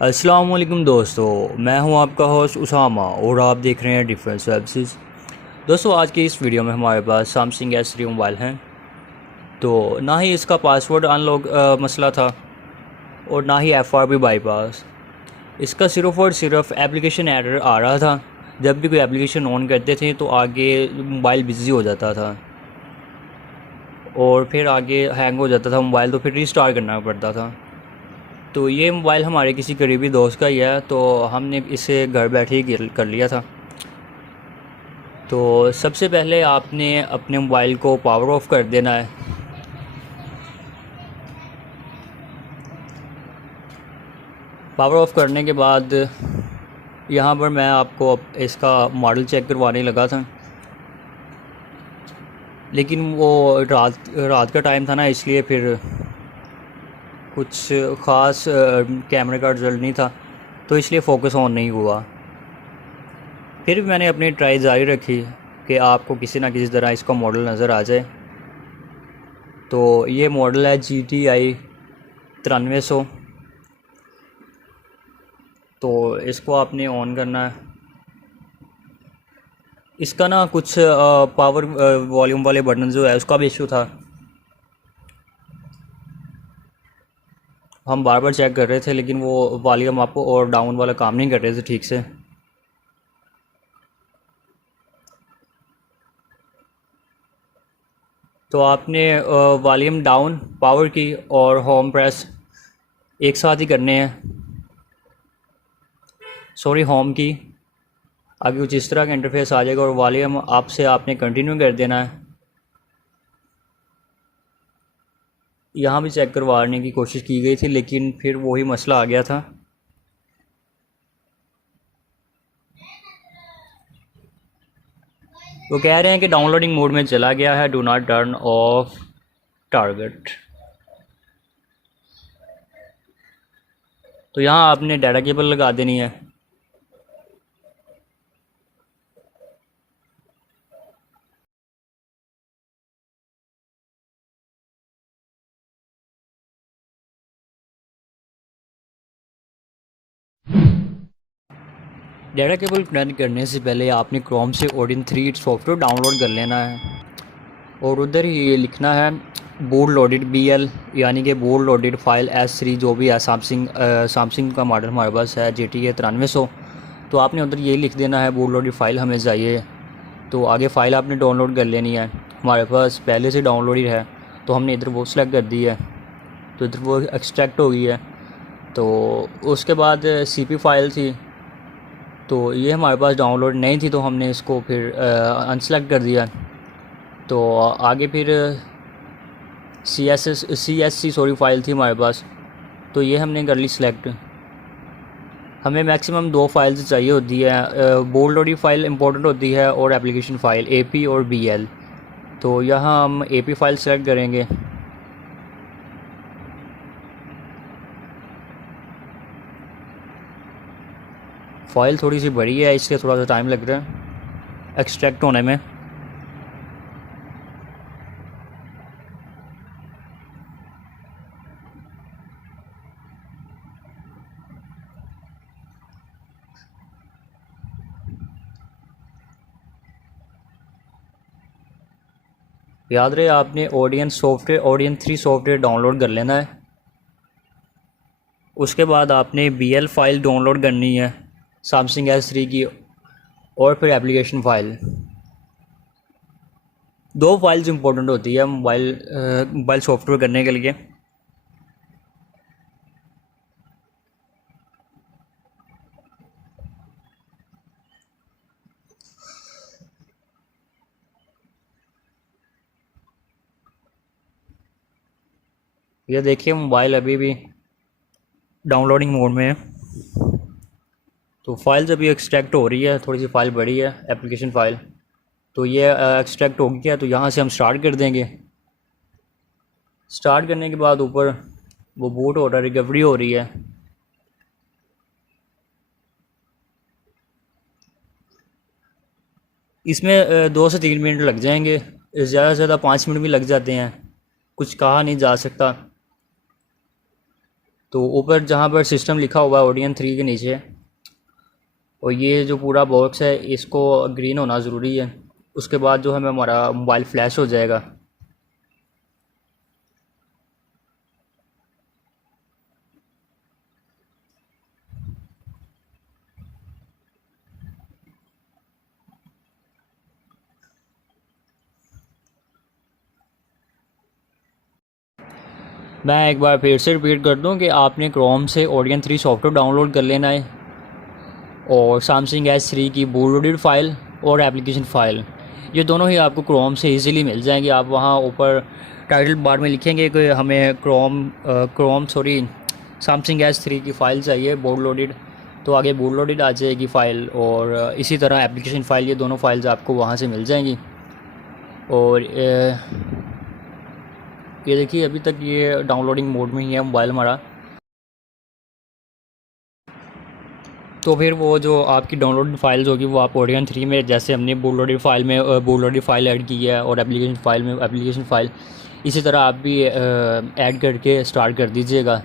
अस्सलाम वालेकुम दोस्तों, मैं हूं आपका होस्ट उसामा और आप देख रहे हैं डिफरेंट सर्विसेज। दोस्तों, आज की इस वीडियो में हमारे पास सैमसंग S3 मोबाइल हैं। तो ना ही इसका पासवर्ड अनलॉक मसला था और ना ही FRP बाईपास। इसका सिर्फ़ और सिर्फ एप्लीकेशन एरर आ रहा था। जब भी कोई एप्लीकेशन ऑन करते थे तो आगे मोबाइल बिज़ी हो जाता था और फिर आगे हैंग हो जाता था मोबाइल, तो फिर रीस्टार्ट करना पड़ता था। तो ये मोबाइल हमारे किसी करीबी दोस्त का ही है, तो हमने इसे घर बैठे ही कर लिया था। तो सबसे पहले आपने अपने मोबाइल को पावर ऑफ़ कर देना है। पावर ऑफ़ करने के बाद यहाँ पर मैं आपको इसका मॉडल चेक करवाने लगा था, लेकिन वो रात का टाइम था ना, इसलिए फिर कुछ ख़ास कैमरे का रिज़ल्ट नहीं था, तो इसलिए फ़ोकस ऑन नहीं हुआ। फिर भी मैंने अपनी ट्राई जारी रखी कि आपको किसी ना किसी तरह इसका मॉडल नज़र आ जाए। तो ये मॉडल है GTI 9300। तो इसको आपने ऑन करना है। इसका ना कुछ पावर वॉल्यूम वाले बटन जो है उसका भी इशू था। हम बार बार चेक कर रहे थे, लेकिन वो वॉल्यूम अप और डाउन वाला काम नहीं कर रहे थे ठीक से। तो आपने वॉल्यूम डाउन, पावर की और होम प्रेस एक साथ ही करने हैं। सॉरी, होम की। आगे कुछ इस तरह का इंटरफेस आ जाएगा और वॉल्यूम अप से आपने कंटिन्यू कर देना है। यहाँ भी चेक करवाने की कोशिश की गई थी, लेकिन फिर वही मसला आ गया था। वो कह रहे हैं कि डाउनलोडिंग मोड में चला गया है, do not turn off target. तो यहाँ आपने डाटा केबल लगा देनी है। डाटा केबल कनेक्ट करने से पहले आपने क्रोम से ओडिन 3 सॉफ्टवेयर डाउनलोड कर लेना है और उधर ही ये लिखना है बोर्ड लोडेड BL, यानी कि बोर्ड लोडेड फाइल S3 जो भी है। सैमसंग का मॉडल हमारे पास है GTI 9300। तो आपने उधर ये लिख देना है बोर्ड लोडेड फाइल हमें चाहिए। तो आगे फ़ाइल आपने डाउनलोड कर लेनी है। हमारे पास पहले से डाउनलोड ही है, तो हमने इधर वो सेलेक्ट कर दी है, तो इधर वो एक्सट्रैक्ट हो गई है। तो उसके बाद CP फाइल थी, तो ये हमारे पास डाउनलोड नहीं थी, तो हमने इसको फिर अनसेलेक्ट कर दिया। तो आगे फिर CSC सॉरी फाइल थी हमारे पास, तो ये हमने कर ली सिलेक्ट। हमें मैक्सिमम 2 फाइल्स चाहिए होती है। बोल्ड लोडेड फ़ाइल इंपॉर्टेंट होती है और एप्लीकेशन फ़ाइल AP और BL। तो यहाँ हम AP फाइल सेलेक्ट करेंगे। फ़ाइल थोड़ी सी बड़ी है, इसलिए थोड़ा सा टाइम लग रहा है एक्सट्रैक्ट होने में। याद रहे आपने ओडियन 3 सॉफ्टवेयर डाउनलोड कर लेना है। उसके बाद आपने BL फ़ाइल डाउनलोड करनी है सैमसंग S3 की, और फिर एप्लीकेशन फ़ाइल। 2 फाइल्स इंपॉर्टेंट होती है मोबाइल सॉफ्टवेयर करने के लिए। ये देखिए, मोबाइल अभी भी डाउनलोडिंग मोड में है। तो फाइल्स अभी एक्सट्रैक्ट हो रही है, थोड़ी सी फ़ाइल बड़ी है एप्लीकेशन फ़ाइल। तो ये एक्सट्रैक्ट हो गया, तो यहाँ से हम स्टार्ट कर देंगे। स्टार्ट करने के बाद ऊपर वो बूट हो रहा है, रिकवरी हो रही है। इसमें 2 से 3 मिनट लग जाएंगे, ज़्यादा से ज़्यादा 5 मिनट भी लग जाते हैं, कुछ कहा नहीं जा सकता। तो ऊपर जहाँ पर सिस्टम लिखा हुआ है ओडियन 3 के नीचे, और ये जो पूरा बॉक्स है इसको ग्रीन होना ज़रूरी है। उसके बाद जो हमें हमारा मोबाइल फ्लैश हो जाएगा। मैं एक बार फिर से रिपीट कर दूं कि आपने क्रोम से ओडियन 3 सॉफ्टवेयर डाउनलोड कर लेना है, और सैमसंग S3 की बूट लोडेड फ़ाइल और एप्लीकेशन फ़ाइल, ये दोनों ही आपको क्रोम से इजीली मिल जाएंगी। आप वहाँ ऊपर टाइटल बार में लिखेंगे कि हमें क्रोम सैमसंग S3 की फ़ाइल चाहिए बूट लोडेड, तो आगे बूट लोडेड आ जाएगी फ़ाइल, और इसी तरह एप्लीकेशन फ़ाइल, ये दोनों फाइल्स आपको वहाँ से मिल जाएंगी। और ये देखिए अभी तक ये डाउनलोडिंग मोड में ही है मोबाइल हमारा। तो फिर वो जो आपकी डाउनलोड फाइल्स होगी वो आप ओडियन 3 में, जैसे हमने बूट लोडेड फाइल में बूट लोडेड फाइल ऐड की है, और एप्लीकेशन फाइल में एप्लीकेशन फ़ाइल, इसी तरह आप भी ऐड करके स्टार्ट कर दीजिएगा।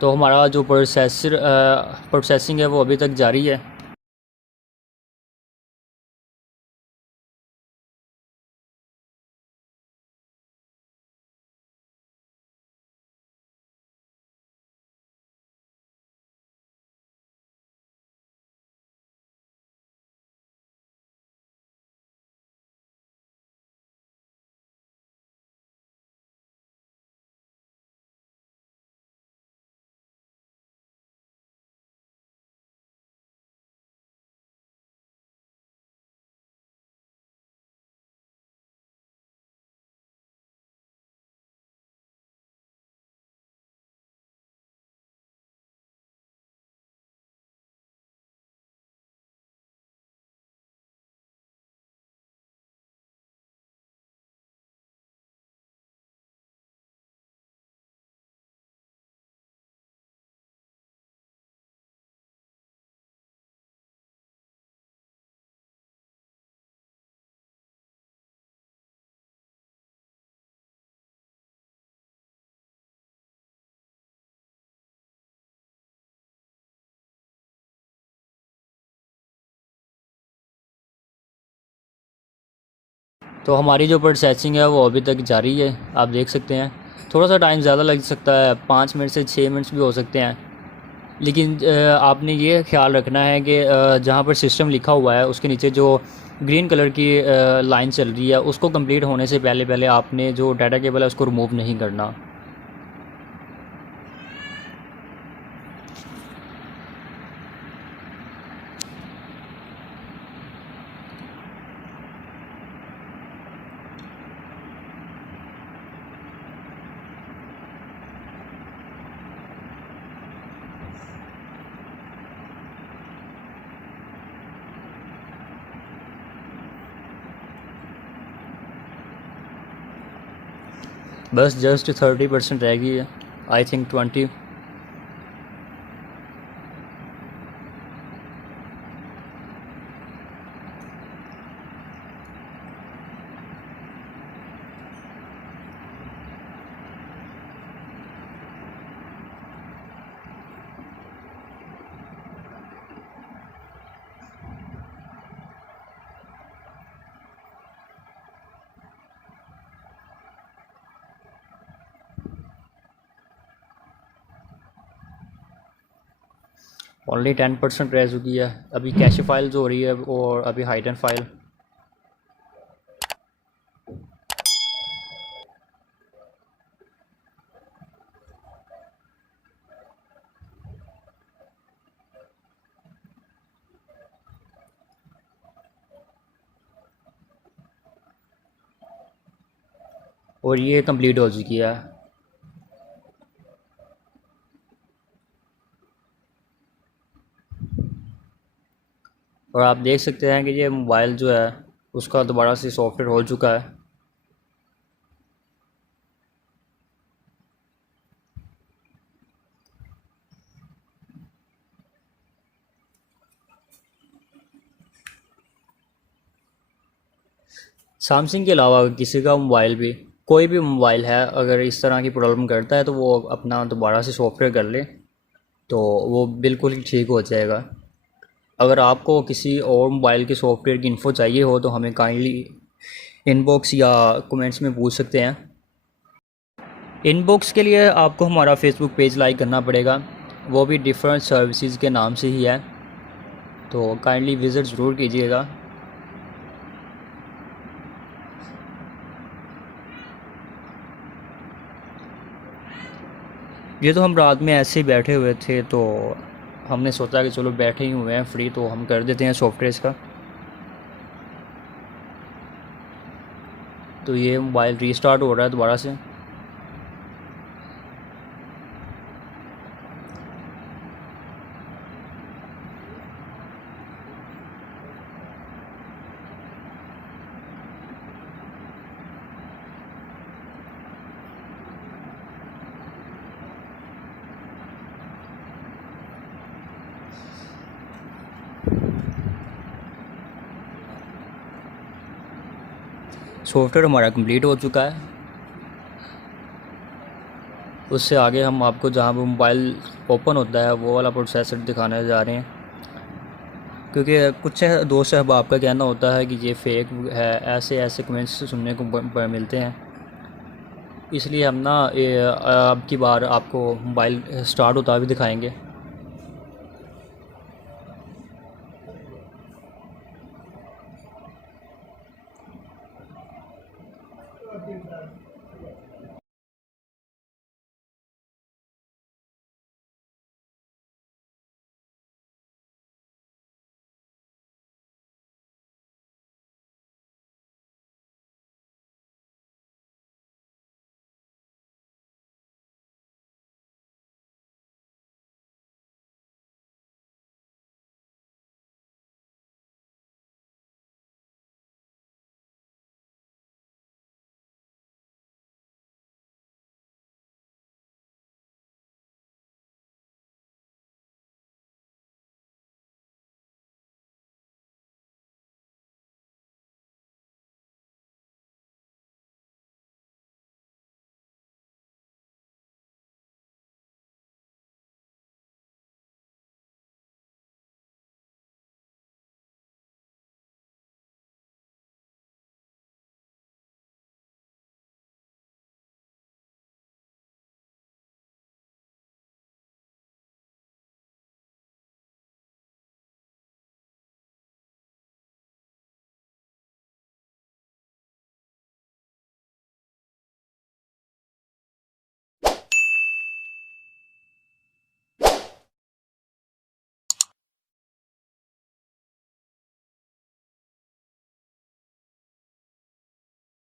तो हमारा जो प्रोसेसिंग है वो अभी तक जारी है। तो हमारी जो प्रोसेसिंग है वो अभी तक जारी है, आप देख सकते हैं। थोड़ा सा टाइम ज़्यादा लग सकता है, 5 मिनट से 6 मिनट्स भी हो सकते हैं, लेकिन आपने ये ख्याल रखना है कि जहाँ पर सिस्टम लिखा हुआ है उसके नीचे जो ग्रीन कलर की लाइन चल रही है उसको कंप्लीट होने से पहले पहले आपने जो डाटा केबल है उसको रिमूव नहीं करना। बस जस्ट 30% रह गई है, आई थिंक 20। ओनली 10% रह चुकी है अभी, कैश फाइल्स हो रही है, और अभी हाइडन फाइल। और ये कंप्लीट हो चुकी है। और आप देख सकते हैं कि ये मोबाइल जो है उसका दोबारा से सॉफ्टवेयर हो चुका है। सैमसंग के अलावा किसी का मोबाइल भी कोई भी मोबाइल है अगर इस तरह की प्रॉब्लम करता है तो वो अपना दोबारा से सॉफ्टवेयर कर ले तो वो बिल्कुल ही ठीक हो जाएगा। अगर आपको किसी और मोबाइल के सॉफ्टवेयर की इन्फो चाहिए हो तो हमें काइंडली इनबॉक्स या कमेंट्स में पूछ सकते हैं। इनबॉक्स के लिए आपको हमारा फेसबुक पेज लाइक करना पड़ेगा, वो भी डिफरेंट सर्विसेज के नाम से ही है, तो काइंडली विज़िट ज़रूर कीजिएगा। ये तो हम रात में ऐसे ही बैठे हुए थे तो हमने सोचा कि चलो बैठे ही हुए हैं फ्री तो हम कर देते हैं सॉफ्टवेयर का। तो ये मोबाइल रीस्टार्ट हो रहा है दोबारा से। सॉफ्टवेयर हमारा कंप्लीट हो चुका है। उससे आगे हम आपको जहाँ पर मोबाइल ओपन होता है वो वाला प्रोसेसर दिखाने जा रहे हैं, क्योंकि कुछ दोस्त अहबाब का कहना होता है कि ये फेक है, ऐसे ऐसे कमेंट्स सुनने को मिलते हैं। इसलिए हम ना अब की बार आपको मोबाइल स्टार्ट होता भी दिखाएंगे।